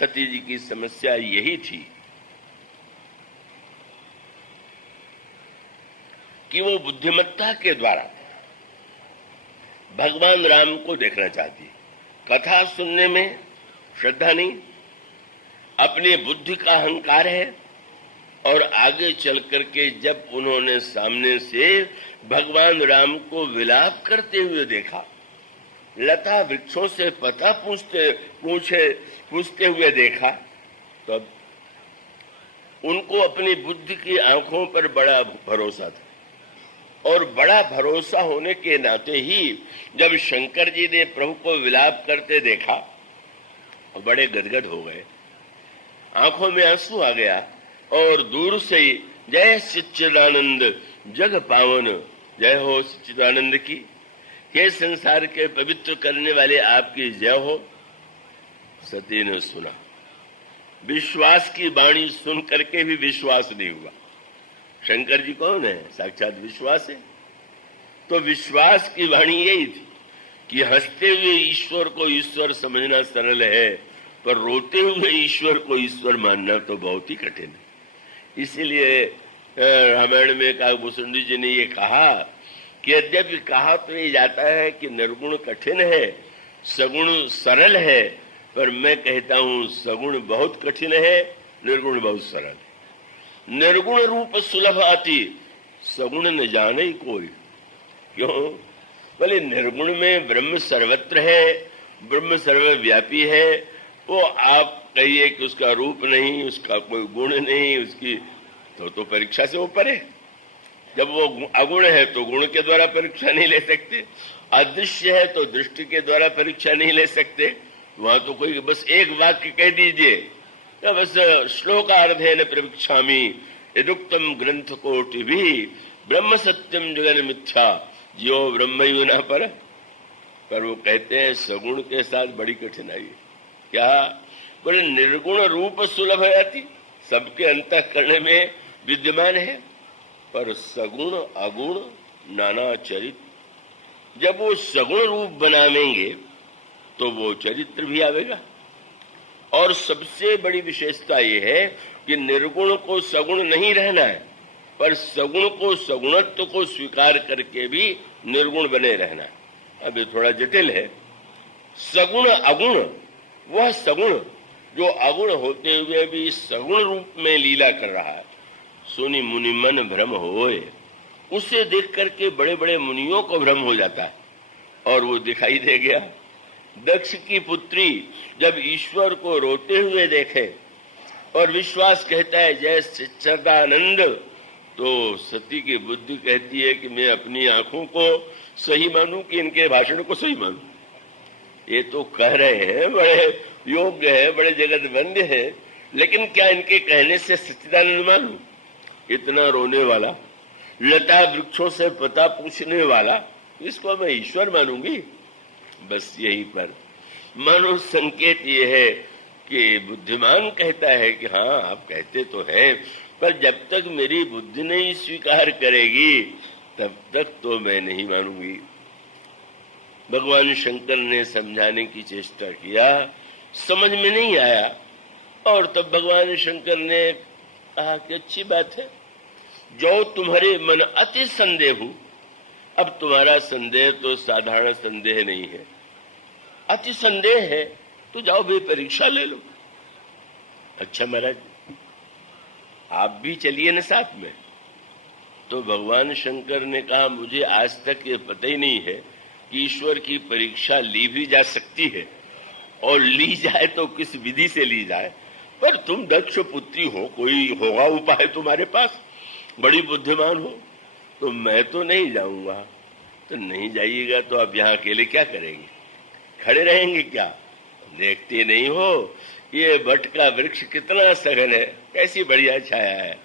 सती जी की समस्या यही थी कि वो बुद्धिमत्ता के द्वारा भगवान राम को देखना चाहती। कथा सुनने में श्रद्धा नहीं, अपनी बुद्धि का अहंकार है। और आगे चल करके जब उन्होंने सामने से भगवान राम को विलाप करते हुए देखा, लता वृक्षों से पता पूछते हुए देखा, तब उनको अपनी बुद्धि की आंखों पर बड़ा भरोसा था। और बड़ा भरोसा होने के नाते ही जब शंकर जी ने प्रभु को विलाप करते देखा, बड़े गदगद हो गए, आंखों में आंसू आ गया और दूर से ही जय सच्चिदानंद जग पावन, जय हो सच्चिदानंद की, हे संसार के पवित्र करने वाले आपकी जय हो। सती ने सुना, विश्वास की वाणी सुन करके भी विश्वास नहीं हुआ। शंकर जी कौन है? साक्षात विश्वास है। तो विश्वास की वाणी यही थी कि हंसते हुए ईश्वर को ईश्वर समझना सरल है, पर रोते हुए ईश्वर को ईश्वर मानना तो बहुत ही कठिन है। इसीलिए रामायण में काकभूषण जी ने ये कहा कि यद्यपि कहा तो ये जाता है कि निर्गुण कठिन है, सगुण सरल है, पर मैं कहता हूं सगुण बहुत कठिन है, निर्गुण बहुत सरल है। निर्गुण रूप सुलभ आती, सगुण न जाने ही कोई। क्यों? बोले निर्गुण में ब्रह्म सर्वत्र है, ब्रह्म सर्वव्यापी है। वो आप कहिए कि उसका रूप नहीं, उसका कोई गुण नहीं, उसकी तो परीक्षा से ऊपर है। जब वो अगुण है तो गुण के द्वारा परीक्षा नहीं ले सकते, अदृश्य है तो दृष्टि के द्वारा परीक्षा नहीं ले सकते। वहां तो कोई बस एक वाक्य कह दीजिए, तो बस श्लोकार्धेन प्रविक्षामि यदुक्तम ग्रंथ कोटि भी ब्रह्म सत्यम जगन मिथ्या जियो ब्रह्म न पर वो कहते हैं सगुण के साथ बड़ी कठिनाई है। क्या? बोले निर्गुण रूप सुलभ आती, सबके अंतःकरण में विद्यमान है, पर सगुण अगुण नाना चरित्र। जब वो सगुण रूप बनावेंगे तो वो चरित्र भी आवेगा। और सबसे बड़ी विशेषता ये है कि निर्गुण को सगुण नहीं रहना है, पर सगुण को सगुणत्व को स्वीकार करके भी निर्गुण बने रहना है। अब ये थोड़ा जटिल है। सगुण अगुण, वह सगुण जो अगुण होते हुए भी सगुण रूप में लीला कर रहा है, सुनि मुनि मन भ्रम होए, उसे देख करके बड़े बड़े मुनियों को भ्रम हो जाता है और वो दिखाई दे गया। दक्ष की पुत्री जब ईश्वर को रोते हुए देखे और विश्वास कहता है जय सच्चिदानंद, तो सती की बुद्धि कहती है कि मैं अपनी आंखों को सही मानूं कि इनके भाषण को सही मानूं। ये तो कह रहे हैं बड़े योग्य है, बड़े जगतवंद्य है, लेकिन क्या इनके कहने से सच्चिदानंद मानूं? इतना रोने वाला, लता वृक्षों से पता पूछने वाला, इसको मैं ईश्वर मानूंगी? बस यही पर मानो संकेत ये है कि बुद्धिमान कहता है कि हाँ आप कहते तो हैं, पर जब तक मेरी बुद्धि नहीं स्वीकार करेगी तब तक तो मैं नहीं मानूंगी। भगवान शंकर ने समझाने की चेष्टा किया, समझ में नहीं आया, और तब भगवान शंकर ने कहा कि अच्छी बात है, जो तुम्हारे मन अति संदेह हो। अब तुम्हारा संदेह तो साधारण संदेह नहीं है, अति संदेह है, तो जाओ भी परीक्षा ले लो। अच्छा महाराज आप भी चलिए न साथ में। तो भगवान शंकर ने कहा मुझे आज तक ये पता ही नहीं है कि ईश्वर की परीक्षा ली भी जा सकती है, और ली जाए तो किस विधि से ली जाए। पर तुम दक्ष पुत्री हो, कोई होगा उपाय तुम्हारे पास, बड़ी बुद्धिमान हो, तो मैं तो नहीं जाऊंगा। तो नहीं जाइएगा तो आप यहाँ अकेले क्या करेंगे? खड़े रहेंगे क्या? देखते नहीं हो ये वट का वृक्ष कितना सघन है, कैसी बढ़िया छाया है।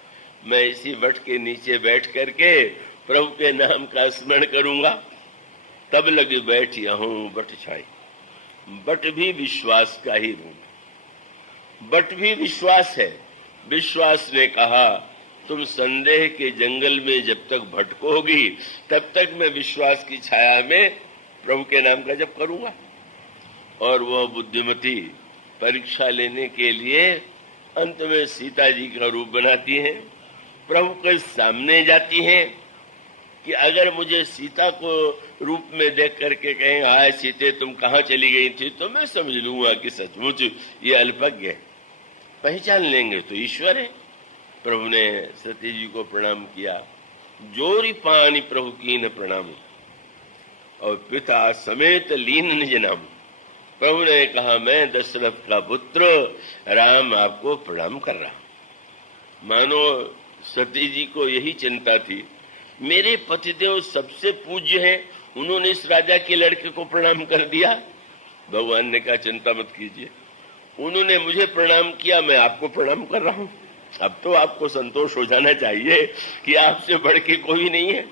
मैं इसी वट के नीचे बैठ करके प्रभु के नाम का स्मरण करूंगा, तब लगे बैठ यहूं वट छाई। वट भी विश्वास का ही रूप, वट भी विश्वास है। विश्वास ने कहा तुम संदेह के जंगल में जब तक भटकोगी तब तक मैं विश्वास की छाया में प्रभु के नाम का जप करूंगा। और वह बुद्धिमती परीक्षा लेने के लिए अंत में सीता जी का रूप बनाती हैं, प्रभु के सामने जाती हैं कि अगर मुझे सीता को रूप में देख करके कहें हाय सीते तुम कहाँ चली गई थी, तो मैं समझ लूंगा कि सचमुच ये अल्पज्ञ है। पहचान लेंगे तो ईश्वर है। प्रभु ने सती जी को प्रणाम किया, जोरी पानी प्रभु कीन प्रणाम, और पिता समेत लीन निज नाम। प्रभु ने कहा मैं दशरथ का पुत्र राम आपको प्रणाम कर रहा। मानो सती जी को यही चिंता थी, मेरे पतिदेव सबसे पूज्य हैं, उन्होंने इस राजा के लड़के को प्रणाम कर दिया। भगवान ने कहा चिंता मत कीजिए, उन्होंने मुझे प्रणाम किया, मैं आपको प्रणाम कर रहा हूं। अब तो आपको संतोष हो जाना चाहिए कि आपसे बढ़ के कोई नहीं है।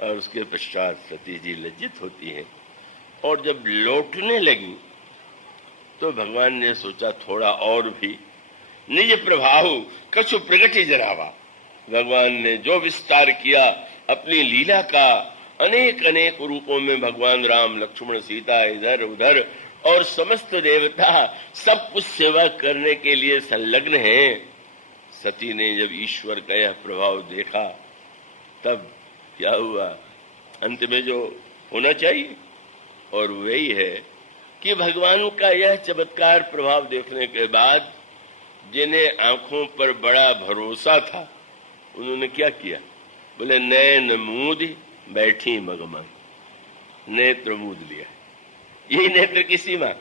और उसके पश्चात सती जी लज्जित होती हैं, और जब लौटने लगी तो भगवान ने सोचा थोड़ा और भी निज प्रभाव कछु प्रगति जरावा। भगवान ने जो विस्तार किया अपनी लीला का, अनेक अनेक रूपों में भगवान राम लक्ष्मण सीता इधर उधर और समस्त देवता सब कुछ सेवा करने के लिए संलग्न हैं। सती ने जब ईश्वर का यह प्रभाव देखा तब क्या हुआ, अंत में जो होना चाहिए, और वही है कि भगवान का यह चमत्कार प्रभाव देखने के बाद जिन्हें आंखों पर बड़ा भरोसा था उन्होंने क्या किया, बोले नैन मूद बैठी मगमग। नेत्र मूद लिया, यही नेत्र की सीमा।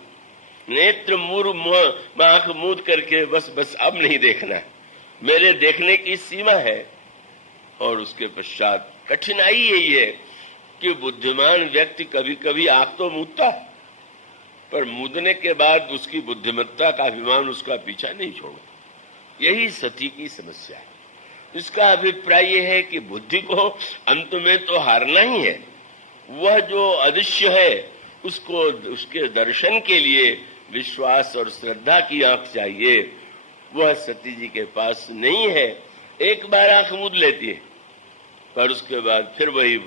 नेत्र आंख मूद करके बस अब नहीं देखना, मेरे देखने की सीमा है। और उसके पश्चात कठिनाई यही है कि बुद्धिमान व्यक्ति कभी कभी आंख तो मूदता है, पर मूदने के बाद उसकी बुद्धिमत्ता का अभिमान उसका पीछा नहीं छोड़ता। यही सती की समस्या है। इसका अभिप्राय यह है कि बुद्धि को अंत में तो हारना ही है। वह जो अदृश्य है उसको, उसके दर्शन के लिए विश्वास और श्रद्धा की आंख चाहिए, वह सती जी के पास नहीं है। एक बार आंख मूंद लेती है, पर उसके बाद फिर वही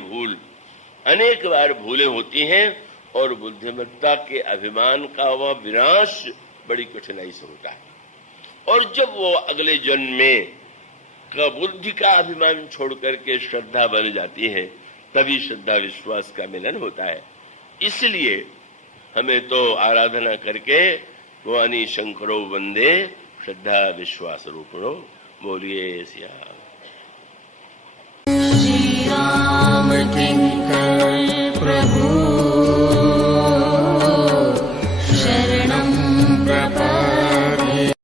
भूल, अनेक बार भूलें होती हैं, और बुद्धिमत्ता के अभिमान का वह विनाश बड़ी कठिनाई से होता है। और जब वो अगले जन्म में बुद्धि का अभिमान छोड़ करके श्रद्धा बन जाती है, तभी श्रद्धा विश्वास का मिलन होता है। इसलिए हमें तो आराधना करके भवानी शंकरो वंदे श्रद्धा विश्वास रूपणो। बोलिए सिया श्री राम किंकर प्रभु